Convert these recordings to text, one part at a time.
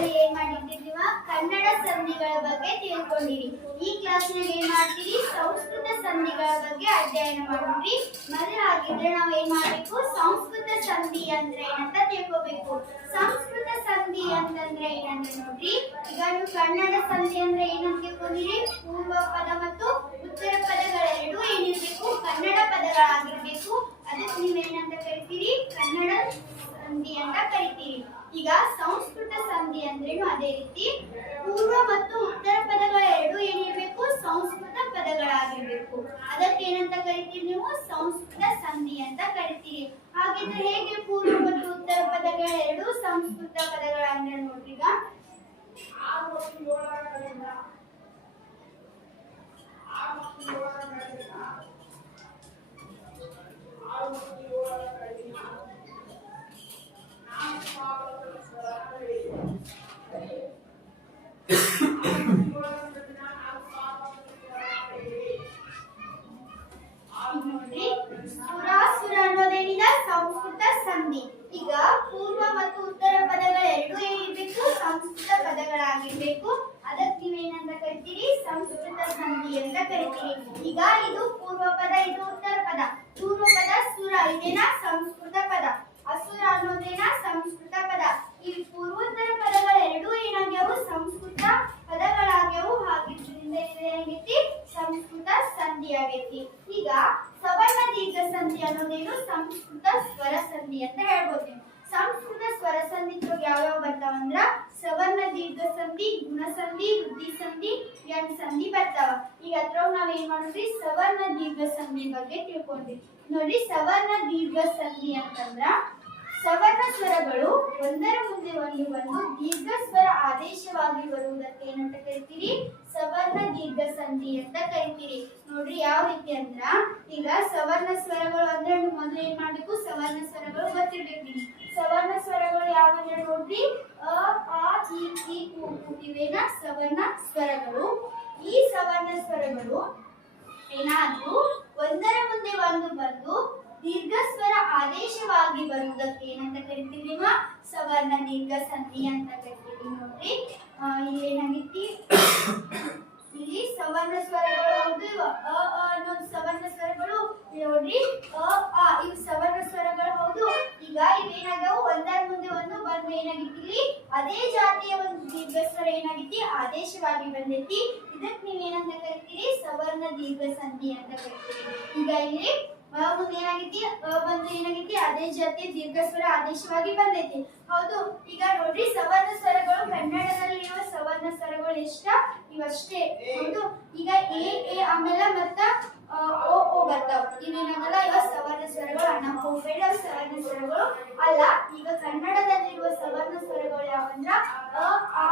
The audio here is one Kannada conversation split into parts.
ಕ್ಲಾಸ್ನಲ್ಲಿ ಏನ್ ಮಾಡಿದ್ದೀರಿ ನೀವು ಕನ್ನಡ ಸಂಧಿಗಳ ಬಗ್ಗೆ ತಿಳ್ಕೊಂಡಿರಿ. ಈ ಕ್ಲಾಸ್ನಲ್ಲಿ ಏನ್ ಮಾಡ್ತೀರಿ ಸಂಸ್ಕೃತ ಸಂಧಿಗಳ ಬಗ್ಗೆ ಅಧ್ಯಯನ ಮಾಡಿದ್ರಿ. ಮೊದಲು ಹಾಗಿದ್ರೆ ನಾವು ಏನ್ ಮಾಡಬೇಕು ಸಂಸ್ಕೃತ ಸಂಧಿ ಅಂದ್ರೆ ಏನಂತ ತಿಳ್ಕೋಬೇಕು. ಸಂಸ್ಕೃತ ಸಂಧಿ ಅಂತಂದ್ರೆ ಏನಂದ್ರೆ ನೋಡ್ರಿ, ಈಗ ನೀವು ಕನ್ನಡ ಸಂಧಿ ಅಂದ್ರೆ ಏನಂತ ತಿಳ್ಕೊಂಡಿರಿ, ಪೂರ್ವ ಪದ ಮತ್ತು ಉತ್ತರ ಪದಗಳೆರಡೂ ಏನಿರ್ಬೇಕು ಕನ್ನಡ ಪದಗಳಾಗಿರ್ಬೇಕು. ಅದಕ್ಕೆ ನೀವೇನಂತ ಕರಿತೀರಿ ಕನ್ನಡ ಸಂಧಿ ಅಂತ ಕರಿತೀರಿ. ಈಗ ಸಂಸ್ಕೃತ ಸಂಧಿ ಅಂದ್ರೇನು ಅದೇ ರೀತಿ ಪೂರ್ವ ಮತ್ತು ಉತ್ತರ ಪದಗಳೆರಡೂ ಏನಿರ್ಬೇಕು ಸಂಸ್ಕೃತ ಪದಗಳಾಗಿರ್ಬೇಕು. ಅದಕ್ಕೆ ಏನಂತ ಕರಿತೀರಿ ನೀವು ಸಂಸ್ಕೃತ ಸಂಧಿ ಅಂತ ಕರಿತೀರಿ. ಹಾಗಿದ್ರೆ ಹೇಗೆ ಪೂರ್ವ ಮತ್ತು ಉತ್ತರ ಪದಗಳೆರಡೂ ಸಂಸ್ಕೃತ ಪದಗಳಾದ್ರೆ ನೋಡ್ರಿ, ಈಗ ಸುರಾಸುರ ಅನ್ನೋದೇನಿದೆ ಸಂಸ್ಕೃತ ಸಂಧಿ. ಈಗ ಪೂರ್ವ ಮತ್ತು ಉತ್ತರ ಪದಗಳೆರಡೂ ಏನಿರ್ಬೇಕು ಸಂಸ್ಕೃತ ಪದಗಳಾಗಿರ್ಬೇಕು. ಅದಕ್ಕೆ ನೀವೇನಂತ ಕರಿತೀರಿ ಸಂಸ್ಕೃತ ಸಂಧಿ ಅಂತ ಕರಿತೀರಿ. ಈಗ ಇದು ಪೂರ್ವ ಪದ, ಇದು ಉತ್ತರ ಪದ. ಪೂರ್ವ ಪದ ಸುರ ಇದೇನಾ ಸಂಸ್ಕೃತ ಪದ, ಅಸುರ ಅನ್ನೋದೇನಾ ಸಂಸ್ಕೃತ ಪದ. ಈ ಪೂರ್ವೋತ್ತರ ಪದಗಳೆರಡೂ ಏನಾಗ್ಯಾವು ಸಂಸ್ಕೃತ ಪದಗಳಾಗ್ಯಾವು. ಹಾಗಿದ್ರಿಂದ ಇದೇನಾಗೈತಿ ಸಂಸ್ಕೃತ ಸಂಧಿ ಆಗೈತಿ. ಈಗ ಸವರ್ಣ ದೀರ್ಘ ಸಂಧಿ ಅನ್ನೋದೇನು ಸಂಸ್ಕೃತ ಸ್ವರ ಸಂಧಿ ಅಂತ ಹೇಳ್ಬೋದು. ಸಂಸ್ಕೃತ ಸ್ವರ ಸಂಧಿ ಯಾವ್ಯಾವ ಬರ್ತಾವಂದ್ರ ಸವರ್ಣ ದೀರ್ಘ ಸಂಧಿ, ಗುಣ ಸಂಧಿ, ವೃದ್ಧಿ ಸಂಧಿ, ವ್ಯಂಗ್ಯ ಸಂಧಿ ಬರ್ತಾವ. ಈಗ ಅದ್ರೊಳಗೆ ನಾವ್ ಏನ್ ಮಾಡೋದ್ರಿ ಸವರ್ಣ ದೀರ್ಘ ಸಂಧಿ ಬಗ್ಗೆ ತಿಳ್ಕೊಂಡ್ವಿ. ನೋಡ್ರಿ ಸವರ್ಣ ದೀರ್ಘ ಸಂಧಿ ಅಂತಂದ್ರ ಸವರ್ಣ ಸ್ವರಗಳು ಒಂದರ ಮುಂದೆ ಒಂದು ದೀರ್ಘ ಸ್ವರ ಆದೇಶವಾಗಿ ಬರುವುದಕ್ಕೆ ಏನಂತ ಕರಿತೀರಿ ಸವರ್ಣ ದೀರ್ಘ ಸಂಧಿ ಅಂತ ಕರಿತೀರಿ. ನೋಡ್ರಿ ಯಾವ ರೀತಿ ಅಂದ್ರ ಈಗ ಸವರ್ಣ ಸ್ವರಗಳು ಅಂದ್ರೆ ಮೊದಲು ಏನ್ ಮಾಡ್ಬೇಕು ಸವರ್ಣ ಸ್ವರಗಳು ಗೊತ್ತಿರ್ಬೇಕು. ಸವರ್ಣ ಸ್ವರಗಳು ಯಾವಂದ್ರೆ ನೋಡ್ರಿ ಅ ಆ ಇ ಉ ಇವೇನ ಸವರ್ಣ ಸ್ವರಗಳು. ಈ ಸವರ್ಣ ಸ್ವರಗಳು ಏನಾದ್ರೂ ಒಂದರ ಮುಂದೆ ಒಂದು ಬಂದು ದೀರ್ಘ ಸ್ವರ ಆದೇಶವಾಗಿ ಬರುವುದಕ್ಕೆ ಏನಂತ ಕರಿತೀವಿ ಸವರ್ಣ ದೀರ್ಘ ಸಂಧಿ ಅಂತ ಕರಿತೀವಿ. ನೋಡ್ರಿ ಇಲ್ಲಿ ಏನಾಗೈತಿ ಇಲ್ಲಿ ಸವರ್ಣ ಸ್ವರಗಳು ಹೌದು ಅ ಅನ್ನೋದು ಸವರ್ಣ ಸ್ವರಗಳು. ನೋಡ್ರಿ ಅ ಆ ಇವು ಸವರ್ಣ ಸ್ವರಗಳು ಹೌದು. ಈಗ ಇವೇನಾಗವು ಒಂದರ ಮುಂದೆ ಒಂದು ಬಂದು ಏನಾಗಿತ್ತು ಇಲ್ಲಿ ಅದೇ ಜಾತಿಯ ಒಂದು ದೀರ್ಘ ಸ್ವರ ಏನಾಗೈತಿ ಆದೇಶವಾಗಿ ಬಂದೈತಿ. ಇದಕ್ಕೆ ನೀವೇನಂತ ಕರಿತೀರಿ ಸವರ್ಣ ದೀರ್ಘ ಸಂಧಿ ಅಂತ ಕರಿತೀರಿ. ಈಗ ಇಲ್ಲಿ ಮುಂದೆ ಏನಾಗೈತಿ ಬಂದು ಏನಾಗೈತಿ ಅದೇ ಜಾತಿಯ ದೀರ್ಘ ಸ್ವರ ಆದೇಶವಾಗಿ ಬಂದೈತಿ ಹೌದು. ಈಗ ನೋಡ್ರಿ ಸವರ್ಣ ಸ್ವರಗಳು ಕನ್ನಡದಲ್ಲಿ ಇರುವ ಸವರ್ಣ ಸ್ವರಗಳು ಎಷ್ಟ ಇವಷ್ಟೇ ಹೌದು. ಈಗ ಎ ಆಮೇಲೆ ಮತ್ತ ಓ ಓ ಬರ್ತಾವ. ಇವೇನಾಗಲ್ಲ ಇವ ಸವರ್ಣ ಸ್ವರಗಳು ಅಣ್ಣ ಹೋಗ್ಬೇಡ ಸವರ್ಣ ಸ್ವರಗಳು ಅಲ್ಲ. ಈಗ ಕನ್ನಡದಲ್ಲಿರುವ ಸವರ್ಣ ಸ್ವರಗಳು ಯಾವಂದ್ರ ಅ ಆ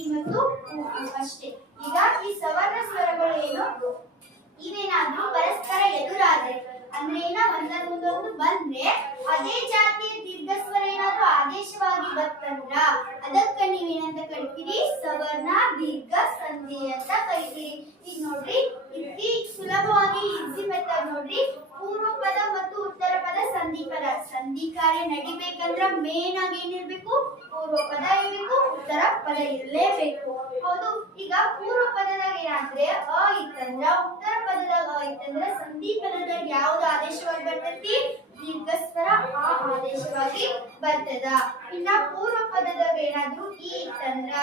ಇ ಮತ್ತು ಅಷ್ಟೇ. ಈಗ ಈ ಸವರ್ಣ ಸ್ವರಗಳು ಏನು ಇವೇನಾದ್ರೂ ಪರಸ್ಪರ ಎದುರಾದ್ರೆ ಅಂದ್ರೆ ಏನ ಒಂದರ ಮುಂದೊಂದು ಬಂದ್ರೆ ಅದೇ ಜಾತಿಯ ದೀರ್ಘ ಸ್ವರ ಏನಾದ್ರೂ ಆದೇಶವಾಗಿ ಬರ್ತಂದ್ರ ಅದಕ್ಕೆ ನೀವೇನಂತ ಕರಿತೀರಿ ಸವರ್ಣ ದೀರ್ಘ ಸಂಧಿ ಅಂತ ಕರಿತೀರಿ. ಈಗ ನೋಡ್ರಿ ಇಲ್ಲಿ ಸುಲಭವಾಗಿ ಈಸಿ ಮೆಥಡ್ ನೋಡ್ರಿ ಪೂರ್ವ ಪದ ಮತ್ತು ಉತ್ತರ ಪದ ಸಂಧಿ ಪದ. ಸಂಧಿ ಕಾರ್ಯ ನಡಿಬೇಕಂದ್ರ ಮೇನ್ ಆಗಿ ಏನಿರ್ಬೇಕು ಪೂರ್ವ ಪದ ಇರ್ಬೇಕು, ಉತ್ತರ ಪದ ಇರಲೇಬೇಕು ಹೌದು. ಈಗ ಪೂರ್ವ ಪದದಾಗ ಏನಾದ್ರೆ ಅ ಇತ್ತಂದ್ರ ಉತ್ತರ ಪದದಾಗ ಅ ಇತ್ತಂದ್ರ ಸಂಧಿ ಪದದಾಗ ಯಾವ್ದು ಆದೇಶವಾಗಿ ಬರ್ತೈತಿ ದೀರ್ಘ ಸ್ವರ ಆ ಆದೇಶವಾಗಿ ಬರ್ತದ. ಇನ್ನ ಪೂರ್ವ ಪದದಾಗ ಏನಾದ್ರು ಇ ಇತ್ತಂದ್ರ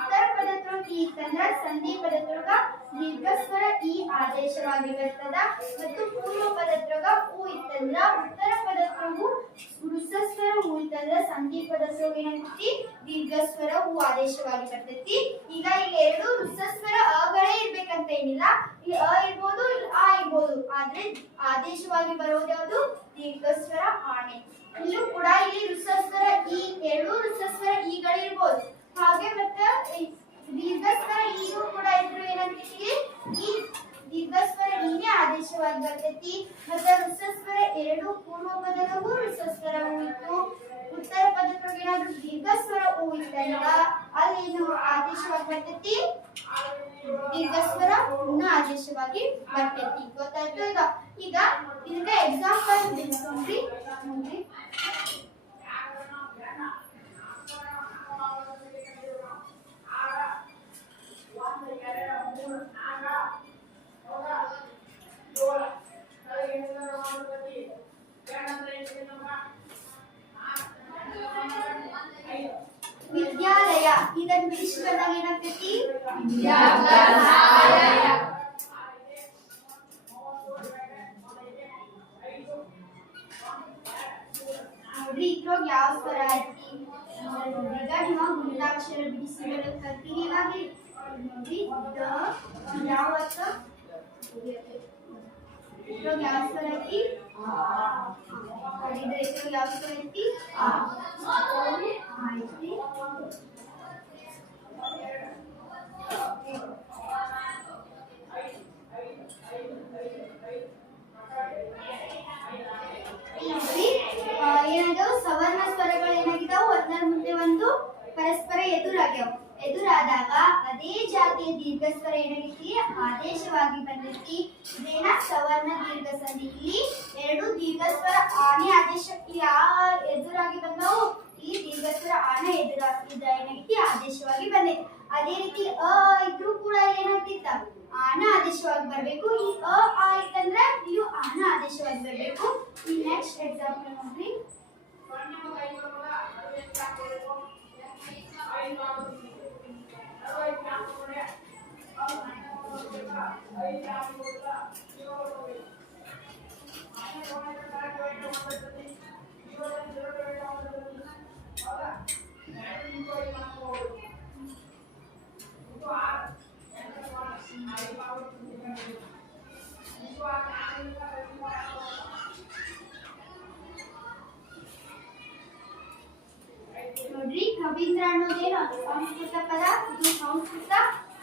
ಉತ್ತರ ಪದದೊಳಗ ಇ ಇತ್ತಂದ್ರ ಸಂಧಿ ಪದದೊಳಗ ದೀರ್ಘ ಸ್ವರ ಈ ಆದೇಶವಾಗಿ ಬರ್ತದ. ಮತ್ತು ಪೂರ್ವ ಪದದೊಳಗ ಉ ಇತ್ತಂದ್ರ ಉತ್ತರ ಪದದೊಳಗು ವೃಷ ಸ್ವರ ಉ ಇತ್ತಂದ್ರ ಸಂಧಿ ಪದದೊಳಗ ಏನಾಗ್ತೈತಿ ದೀರ್ಘ ಸ್ವರ ಉ ಆದೇಶವಾಗಿ ಬರ್ತೈತಿ. ಈಗ ಇಲ್ಲಿ ಎರಡು ವೃಷ ಸ್ವರ ಅಗಳೇ ಇರ್ಬೇಕಂತ ಏನಿಲ್ಲ, ಇಲ್ಲಿ ಅ ಇರ್ಬೋದು ಇಲ್ಲಿ ಆ ಇರ್ಬೋದು, ಆದ್ರೆ ಆದೇಶವಾಗಿ ಬರೋದು ಯಾವುದು ದೀರ್ಘ ಸ್ವರ ಆಣೆ. ಇಲ್ಲೂ ಕೂಡ ಇಲ್ಲಿ ವೃಷ ಸ್ವರ ಈ ಎರಡು ವೃಷ ಸ್ವರ ಈಗಳಿರ್ಬೋದು. ಹಾಗೆ ಮತ್ತೆ ದೀರ್ಘ ಸ್ವರ ಈಗೂ ಕೂಡ ಇದ್ರು ಏನಂತೀವಿ ಈ ದೀರ್ಘ ಸ್ವರ ಈನೇ ಆದೇಶವಾಗಿ ಬರ್ತೈತಿ. ಮತ್ತೆ ವೃಷ ಸ್ವರ ಎರಡು ಪೂರ್ವ ಪದದಗೂ ವೃಷ ಸ್ವರ ಇತ್ತು, ಉತ್ತರ ಪದದೊಳಗ ಏನಾದ್ರು ದೀರ್ಘ ಸ್ವರ ಉ ಇತ್ತಲ್ಲ ಅಲ್ಲಿ ಏನು ಆದೇಶವಾಗಿ ಬರ್ತೈತಿ ದೀರ್ಘ ಸ್ವರ ಉನ್ನ ಆದೇಶವಾಗಿ ಬರ್ತೈತಿ. ಗೊತ್ತಾಯ್ತು. ಈಗ ಇದಕ್ಕೆ ಎಕ್ಸಾಂಪಲ್ ನೋಡ್ರಿ ವಿದ್ಯಾಲಯ. ಇದನ್ನ ಬಿಡಿಸಿ ಬಂದಾಗ ಏನಾಗ್ತೈತಿ? ನೋಡ್ರಿ ಇದ್ರೊಳಗ ಯಾವ ಸ್ವರ ಐತಿ? ಈಗ ನೀವು ಗುಣಿತಾಕ್ಷರ ಬಿಡಿಸಿ ಬರೋದ್ ಕಲ್ತೀರಿ ಇವಾಗ್ಲಿ. ನೋಡಿ ಯಾವ ಅರ್ಥ? ಇದ್ರೊಳಗ ಯಾವ ಸ್ವರ ಐತಿ? ಇದ್ರೊಳಗ ಯಾವ ಸ್ವರ ಐತಿ? ಐತಿ. ಏನಾಗ್ಯಾವ? ಸವರ್ಣ ಸ್ವರಗಳು ಏನಾಗಿದಾವು? ಒಂದರ ಮುಂದೆ ಒಂದು ಪರಸ್ಪರ ಎದುರಾಗ್ಯಾವ. ಎದುರಾದಾಗ ಅದೇ ಜಾತಿಯ ದೀರ್ಘ ಸ್ವರ ಏನಾಗೈತಿ? ಆದೇಶವಾಗಿ ಬಂದೈತಿ. ಇದೇನ ಸವರ್ಣ ದೀರ್ಘ ಸಂಧಿ. ಇಲ್ಲಿ ಎರಡು ದೀರ್ಘ ಸ್ವರ ಆನೆ ಆದೇಶ ಎದುರಾಗಿ ಬಂದವು. ಈ ದೀರ್ಘ ಸ್ವರ ಆನ ಏನಾಗೈತಿ? ಆದೇಶವಾಗಿ ಬಂದೈತಿ. ಅದೇ ರೀತಿ ಅ ಇದ್ರೂ ಕೂಡ ಏನಾಗ್ತಿತ್ತ? ಆನ ಆದೇಶವಾಗಿ ಬರ್ಬೇಕು. ಈ ಆ ಇತ್ತಂದ್ರೆ ಇದು ಆನ ಆದೇಶವಾಗಿ ಬರ್ಬೇಕು. ಈ ನೆಕ್ಸ್ಟ್ ಎಕ್ಸಾಂಪಲ್ ನೋಡ್ರಿ. ನೋಡ್ರಿ ಕವೀಂದ್ರ ಅನ್ನೋದೇನು ಸಂಸ್ಕೃತ ಪದ. ಇದು ಸಂಸ್ಕೃತ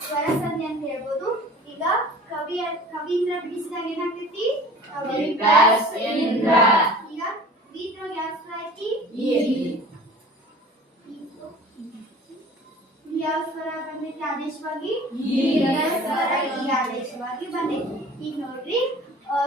ಸ್ವರ ಸಂಧಿ ಅಂತ ಹೇಳ್ಬೋದು. ಈಗ ಕವೀಂದ್ರ ಬಿಡಿಸಿದಾಗ ಏನಾಗ್ತೈತಿ? ಈಗ ವೀದ್ರೊಳಗ ಯಾವ ಸ್ವರ ಐತಿ? ಯಾವ ಸ್ವರ ಬಂದೈತಿ ಆದೇಶವಾಗಿ? ಸ್ವರ ಈ ಆದೇಶವಾಗಿ ಬಂದೈತಿ. ಈಗ ನೋಡ್ರಿ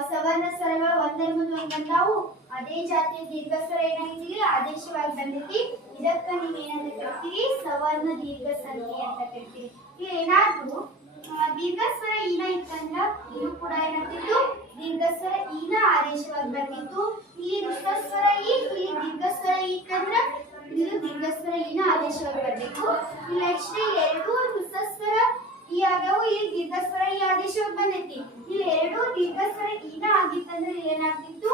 ಸವರ್ಣ ಸ್ವರಗಳು ಒಂದರ ಮುಂದೆ ಒಂದು ಬಂದಾವು. ಅದೇ ಜಾತಿಯ ದೀರ್ಘ ಸ್ವರ ಏನಾಗಿದ್ದೀವಿ? ಆದೇಶವಾಗಿ ಬಂದೈತಿ. ಇದಕ್ಕ ನೀವು ಏನಂತ ಕರಿತೀರಿ? ಸವರ್ಣ ದೀರ್ಘ ಸಂಧಿ ಅಂತ ಕರಿತೀರಿ. ಈಗ ಏನಾದ್ರು ದೀರ್ಘ ಸ್ವರ ಈನ ಇತ್ತಂದ್ರ ಇದು ಕೂಡ ಏನಾಗ್ತಿತ್ತು? ದೀರ್ಘ ಸ್ವರ ಈನ ಆದೇಶವಾಗಿ ಬರ್ತಿತ್ತು. ಇಲ್ಲಿ ಋಸ್ವರ ಈ, ಇಲ್ಲಿ ದೀರ್ಘ ಸ್ವರ ಇತ್ತಂದ್ರ ಇದು ದೀರ್ಘ ಸ್ವರ ಈನ ಆದೇಶವಾಗಿ ಬರ್ಬೇಕು. ನೆಕ್ಸ್ಟ್ ಎರಡು ಋಸ್ವರ ಈ ಆಗ್ಯಾವು. ಇಲ್ಲಿ ದೀರ್ಘ ಸ್ವರ ಈ ಆದೇಶವಾಗಿ ಬಂದೈತಿ. ಇಲ್ಲಿ ಎರಡು ದೀರ್ಘ ಸ್ವರ ಈನ ಆಗಿತ್ತಂದ್ರೆ ಏನಾಗ್ತಿತ್ತು?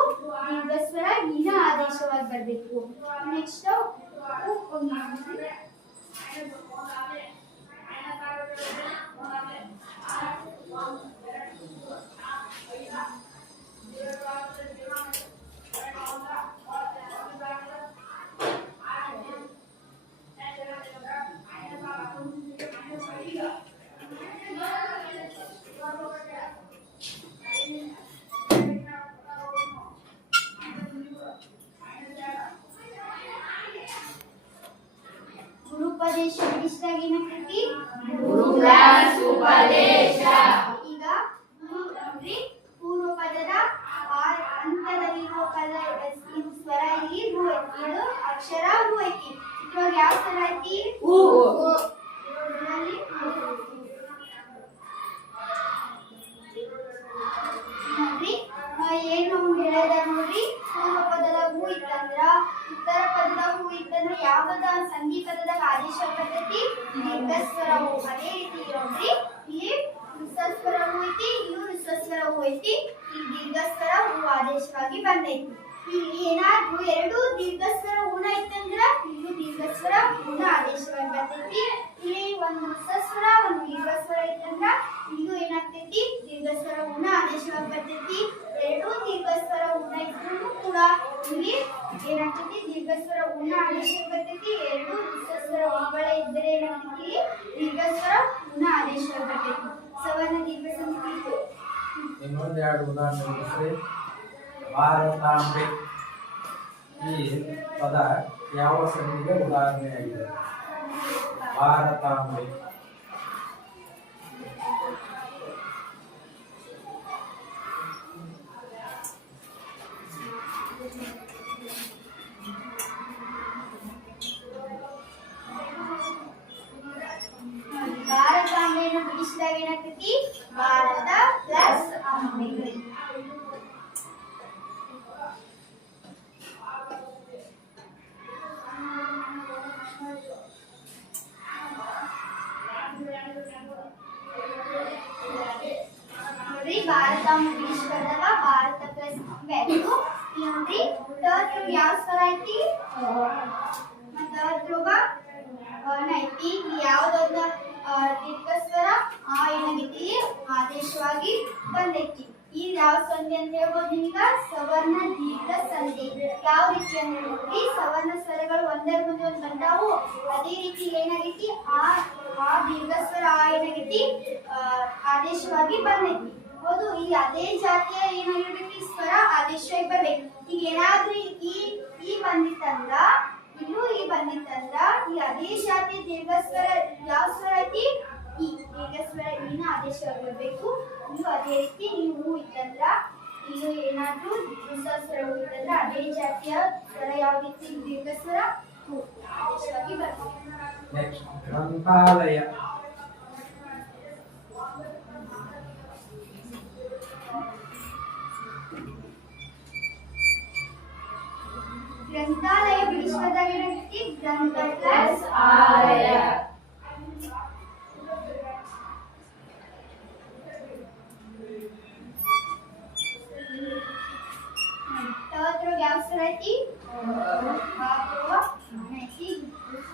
ದೀರ್ಘ ಸ್ವರ ಈನ ಆದೇಶವಾಗಿ ಬರ್ಬೇಕು. ನೆಕ್ಸ್ಟ್ ಗುರುಪದೇಶ ಬಿಡಿಸಿದಾಗ ಏನಾಗ್ತೈತಿ? ಉಪದೇಶ. ಈಗ ನೋಡ್ರಿ ಪೂರ್ವ ಪದದ ಅಂತದಲ್ಲಿರುವ ಪದ ಇದು ಸ್ವರ ಇಲ್ಲಿ ರು ಐತಿ. ಇದು ಅಕ್ಷರ ರು ಐತಿ. ಇದ್ರೊಳಗ ಯಾವ ಸ್ವರ ಐತಿ? ನೋಡ್ರಿ ಏನು ಹೇಳದ ನೋಡ್ರಿ. ಪೂರ್ವ ಪದದ ಹೂ ಇತ್ತಂದ್ರ ಉತ್ತರ ಪದದ ಹೂ ಇತ್ತಂದ್ರ ಯಾವದ ಸಂಧಿ ಪದದಾಗ ಆದೇಶ ಬರ್ತೈತಿ? ದೀರ್ಘ ಸ್ವರ ಹೂ. ಅದೇ ರೀತಿ ನೋಡ್ರಿ ಇಲ್ಲಿ ಋಸ್ವರ ಹೂ ಐತಿ, ಇಲ್ಲೂ ಋಸ್ವರ ಹೂ ಐತಿ. ಈ ದೀರ್ಘ ಸ್ವರ ಹೂ ಆದೇಶವಾಗಿ ಬಂದೈತಿ. ಇಲ್ಲಿ ಏನಾದ್ರು ಎರಡು ದೀರ್ಘ ಸ್ವರ ಹೂನ ಇತ್ತಂದ್ರ ಇಲ್ಲೂ ದೀರ್ಘ ಸ್ವರ ಹೂನ ಆದೇಶವಾಗಿ ಬರ್ತೈತಿ. ಇಲ್ಲಿ ಒಂದು ಋಸ್ವರ ಒಂದು ದೀರ್ಘ ಸ್ವರ ಇತ್ತಂದ್ರ ಇದು ಏನಾಗ್ತೈತಿ? ದೀರ್ಘ ಸ್ವರ ಹೂನ ಆದೇಶವಾಗಿ ಬರ್ತೈತಿ. ಎರಡು ದೀರ್ಘ ಸ್ವರ ಹೂನ ಇದ್ರೂ ಕೂಡ ಇಲ್ಲಿ ಏನಾಗ್ತೈತಿ? ದೀರ್ಘ ಸ್ವರ ಹೂನ ಆದೇಶವಾಗಿ ಬರ್ತೈತಿ. ಎರಡು ಋಸ್ವರ ಹೂಗಳೇ ಇದ್ದರೆ ಏನಾಗ್ತೈತಿ? ದೀರ್ಘ ಸ್ವರ ಹೂನ ಆದೇಶವಾಗಿ ಬರ್ತೈತಿ. ಸವರ್ಣ ದೀರ್ಘ ಸಂಧಿ. ಇನ್ನೊಂದು ಎರಡು ಉದಾಹರಣೆ. ಭಾರತಾಂಬೆ ಈ ಪದ ಯಾವ ಸಂಧಿಗೆ ಉದಾಹರಣೆಯಾಗಿದೆ? ಭಾರತಾಂಬೆ. ಭಾರತಾಂಬೆಯನ್ನು ಬಿಡಿಸಿದಾಗ ಏನಾಗ್ತೈತಿ? ಭಾರತ ಪ್ಲಸ್ ಅಂಬೆ. ಯಾವ ರೀತಿ ಅಂದ್ರೆ ನೋಡಿ, ಸವರ್ಣ ಸ್ವರಗಳು ಒಂದರ ಮುಂದೆ ಒಂದು ಬಂದಾವು. ಅದೇ ರೀತಿ ಏನಾಗೈತಿ, ಆ ದೀರ್ಘ ಸ್ವರ ಏನಾಗೈತಿ ಆದೇಶವಾಗಿ ಬಂದೈತಿ. ಹೌದು, ಈ ಅದೇ ಜಾತಿಯ ಏನಾಗಿರ್ಬೇಕು, ಈ ಸ್ವರ ಆದೇಶವಾಗಿ ಬರ್ಬೇಕು. ಈಗ ಏನಾದ್ರೂ ಈ ಬಂದಿತ್ತಂದ್ರ, ಇಲ್ಲೂ ಈ ಬಂದಿತ್ತಂದ್ರ, ಈ ಅದೇ ಜಾತಿಯ ದೀರ್ಘ ಸ್ವರ ಯಾವ ಸ್ವರ ಐತಿ, ಈ ದೀರ್ಘ ಸ್ವರ ಈನ ಆದೇಶವಾಗಿ ಬರ್ಬೇಕು. ಇಲ್ಲೂ ಅದೇ ರೀತಿ ನೀವು ಇತ್ತಂದ್ರ, ಇಲ್ಲೂ ಏನಾದ್ರೂ ಹೊಸ ಸ್ವರ ಇತ್ತಂದ್ರ ಅದೇ ಜಾತಿಯ ಸ್ವರ ಯಾವ್ದಿತ್ತು, ದೀರ್ಘ ಸ್ವರ ಆದೇಶವಾಗಿ ಬರ್ಬೇಕು. ನೆಕ್ಸ್ಟ್ ಗ್ರಂಥಾಲಯ. ಗ್ರಂಥಾಲಯ ಬಿಡಿಸುವುದಾಗ ಏನಂತೀವಿ, ಗ್ರಂಥ ಪ್ಲಸ್ ಆಲಯ. ಯಾವ ಸ್ವರ ಐತಿ,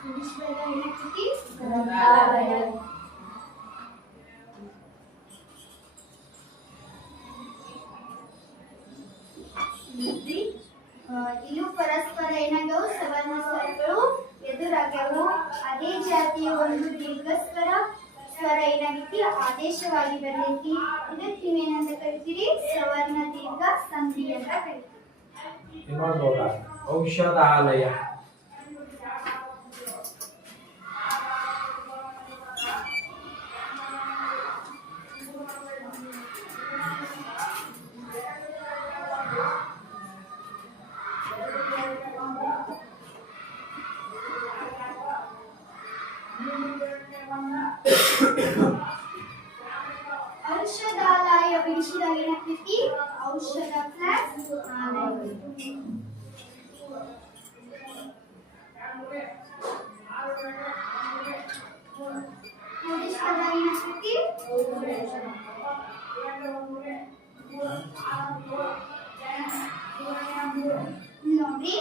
ಬಿಡಿಸುವುದಾಗ ಏನಾಗ್ತೈತಿ, ಗ್ರಂಥಾಲಯ. ಇಲ್ಲೂ ಪರಸ್ಪರ ಏನಾಗ್ಯಾವು, ಸವರ್ಣ ಸ್ವರಗಳು ಎದುರಾಗ್ಯಾವು. ಅದೇ ಜಾತಿಯ ಒಂದು ದೀರ್ಘ ಸ್ವರ ಏನಾಗೈತಿ ಆದೇಶವಾಗಿ ಬಂದೈತಿ. ಇದಕ್ಕೆ ನೀವೇನಂತ ಕರಿತೀರಿ, ಸವರ್ಣ ದೀರ್ಘ ಸಂಧಿ ಅಂತ ಕರಿತೀರಿ. ಇನ್ನೊಂದು ಔಷಧಾಲಯ. ಔಷಧಾಲಯ ಬಿಡಿಸಿದಾಗ ಏನಾಗ್ತೈತಿ, ಔಷಧ ಪ್ಲಸ್ ಆಲಯ. ಬಿಡಿಸಿದಾಗ ಏನಾಗ್ತೈತಿ, ನೋಡಿ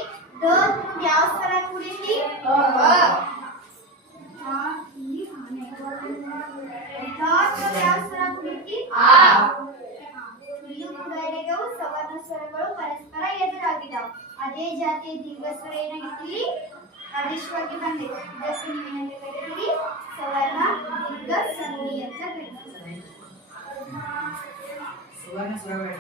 ಯಾವ ಸ್ವರ ಕೂಡೈತಿ, ಸವರ್ಣ ಸ್ವರಗಳು ಪರಸ್ಪರ ಎದುರಾಗಿದ್ದಾವೆ. ಅದೇ ಜಾತಿಯ ದೀರ್ಘ ಸ್ವರ ಏನಾಗಿತ್ತು, ಆದೇಶವಾಗಿ ಬಂದಿದೆ. ಇದಕ್ಕೆ ನೀವೇನಂತ ಕರಿತೀರಿ, ಸವರ್ಣ ದೀರ್ಘ ಸಂಧಿ ಅಂತ ಕರಿತೀರಿ. ಸುವರ್ಣ ಸ್ವರಗಳು